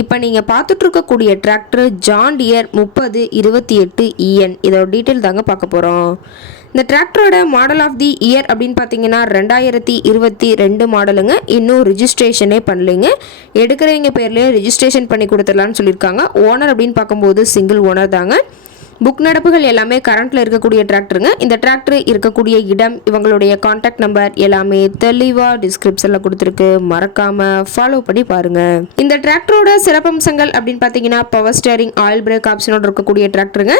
இப்போ நீங்கள் பார்த்துட்டு இருக்கக்கூடிய டிராக்டர் ஜான் டியர் முப்பது இருபத்தி எட்டு இஎன் இதோட டீட்டெயில் தாங்க பார்க்க போகிறோம் இந்த டிராக்டரோட மாடல் ஆஃப் தி இயர் அப்படின்னு பார்த்தீங்கன்னா ரெண்டாயிரத்தி இருபத்தி ரெண்டு மாடலுங்க இன்னும் ரிஜிஸ்ட்ரேஷனே பண்ணலைங்க. எடுக்கிறவங்க பேர்லேயே ரிஜிஸ்ட்ரேஷன் பண்ணி கொடுத்துடலான்னு சொல்லியிருக்காங்க. ஓனர் அப்படின்னு பார்க்கும்போது சிங்கிள் ஓனர் தாங்க. புக் நடப்புகள் எல்லாமே கரண்ட்ல இருக்கக்கூடிய டிராக்டருங்க இந்த டிராக்டர் இருக்கக்கூடிய இடம் இவங்களுடைய காண்டாக்ட் நம்பர் எல்லாமே தெளிவா டிஸ்கிரிப்ஷன்ல கொடுத்துருக்கு. மறக்காம ஃபாலோ பண்ணி பாருங்க. இந்த டிராக்டரோட சிறப்பம்சங்கள் அப்படின்னு பார்த்தீங்கன்னா பவர் ஸ்டேரிங் ஆயில் பிரேக் ஆப்ஷனோட இருக்கக்கூடிய டிராக்டருங்க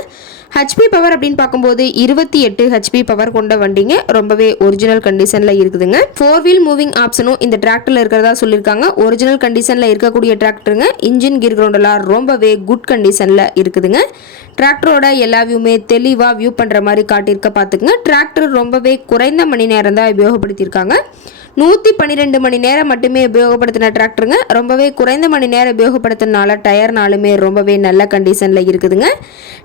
ஹெச்பி பவர் அப்படின்னு பார்க்கும்போது இருபத்தி எட்டு ஹெச்பி பவர் கொண்ட வண்டிங்க. ரொம்பவே ஒரிஜினல் கண்டிஷன்ல இருக்குதுங்க. ஃபோர் வீல் மூவிங் ஆப்ஷனும் இந்த டிராக்டர்ல இருக்கிறதா சொல்லியிருக்காங்க. ஒரிஜினல் கண்டிஷன்ல இருக்கக்கூடிய டிராக்டருங்க இன்ஜின் கீர் கிரவுண்ட் எல்லாம் ரொம்பவே குட் கண்டிஷன்ல இருக்குதுங்க. டிராக்டரோட எல்லா வியூமே தெளிவாக வியூ பண்ணுற மாதிரி காட்டியிருக்க பார்த்துக்குங்க டிராக்டர் ரொம்பவே குறைந்த மணி நேரம் தான் உபயோகப்படுத்தியிருக்காங்க. நூற்றி பன்னிரெண்டு மணி நேரம் மட்டுமே உபயோகப்படுத்தின டிராக்டருங்க ரொம்பவே குறைந்த மணி நேரம் உபயோகப்படுத்தினால டயர்னாலுமே ரொம்பவே நல்ல கண்டிஷனில் இருக்குதுங்க.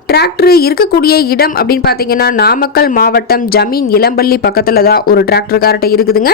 டிராக்டர் இருக்கக்கூடிய இடம் அப்படின்னு பார்த்தீங்கன்னா நாமக்கல் மாவட்டம் ஜமீன் இளம்பள்ளி பக்கத்தில் தான் ஒரு டிராக்டர்கார்ட்ட இருக்குதுங்க.